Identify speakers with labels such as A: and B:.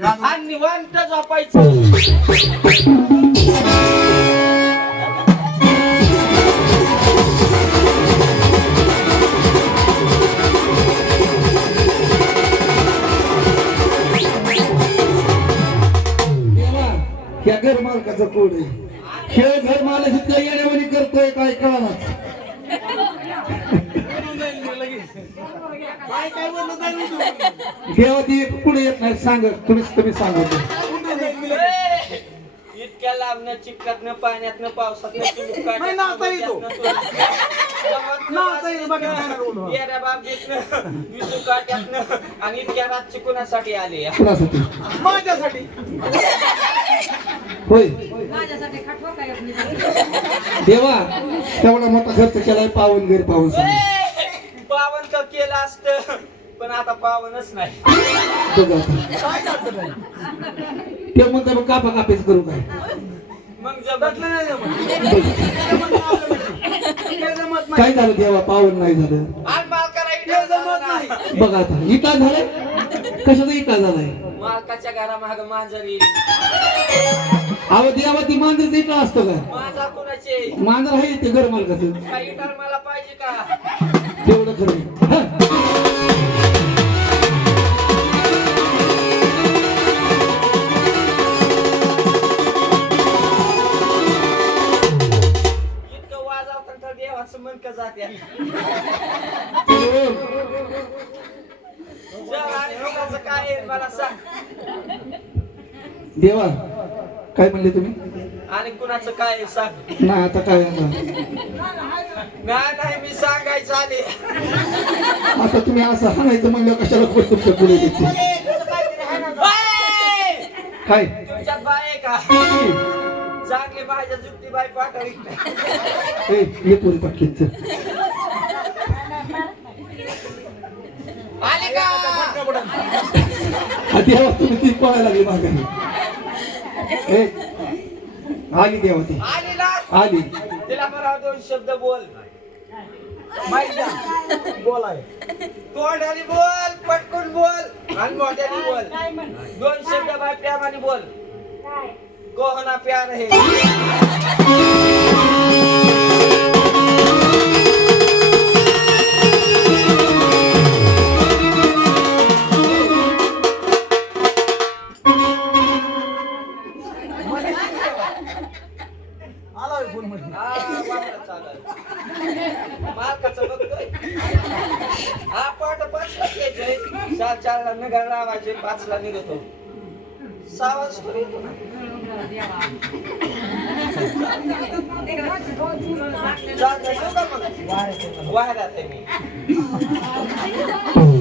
A: आणि निवांत झोपायचं.
B: देवा घर मालकाचा कोड आहे? खेळ घर मालक इतकं येण्यावणी करतोय काय का देवा ती पुढे येत नाही? सांग तुम्हीच तुम्ही सांगत
A: इतक्या लांबनं चिखलातनं पाण्यातनं विसुकाट्यातनं आणि इतक्या रातची कुणासाठी आले
C: माझ्यासाठी.
B: होय.
D: माझ्यासाठी खाटवा काय? आपली
B: देवा तेवढा मोठा खर्च केलाय पावन घर पावन सांग
A: पावन तर केलं असत पण आता पावनच नाही.
B: बघा.
C: काय
B: ते म्हणतात मग कापा कापेच करू काय?
A: मग
C: नाही जमत.
B: काय झालं देवा? पावन नाही झालं.
A: मालकाला इथं
C: जमत
A: नाही
C: नाही.
B: बघा आता इटा झालाय? कशाचा इटा झालाय?
A: मालकाच्या घरामाग मांजर. येईल
B: अहो देवा ती मांजर इटा असतो का?
A: माझा कुणाचे?
B: मांजर आहे ते घर मालकाचं.
A: काही मला पाहिजे का? मन का जाते चल आणि लोकांचं काय आहे मला सांग.
B: देवा काय म्हणले तुम्ही?
A: आणि कुणाचं काय आहे सांग.
B: नाही आता काय
A: नाही नाही मी सांगायचं आले
B: आता तुम्ही असं हाणायचं म्हणलं कशाला कोण तुमच्यापुढे
A: बाय!
B: काय?
A: तुमच्यात बाय आहे का? चांगली जुक्ती बाय पाठवली.
B: ए, ये पोरी पाटलीच
A: आले का?
B: देवा तुम्ही ती पळायला लागली मागाने ए आली देवा ती.
A: आली ना?
B: आली.
A: तिला मला दोन शब्द बोल.
C: माहीत द्या. बोलाय.
A: तोंडाने बोल पटकून बोल आणि मोठ्याने बोल. दोन शब्द बाय प्रेमाने बोल. कोहना प्यार है। लावायचे पाचला निघतो. सहा वाजता येतो. ना? वाहेरात आहे मी.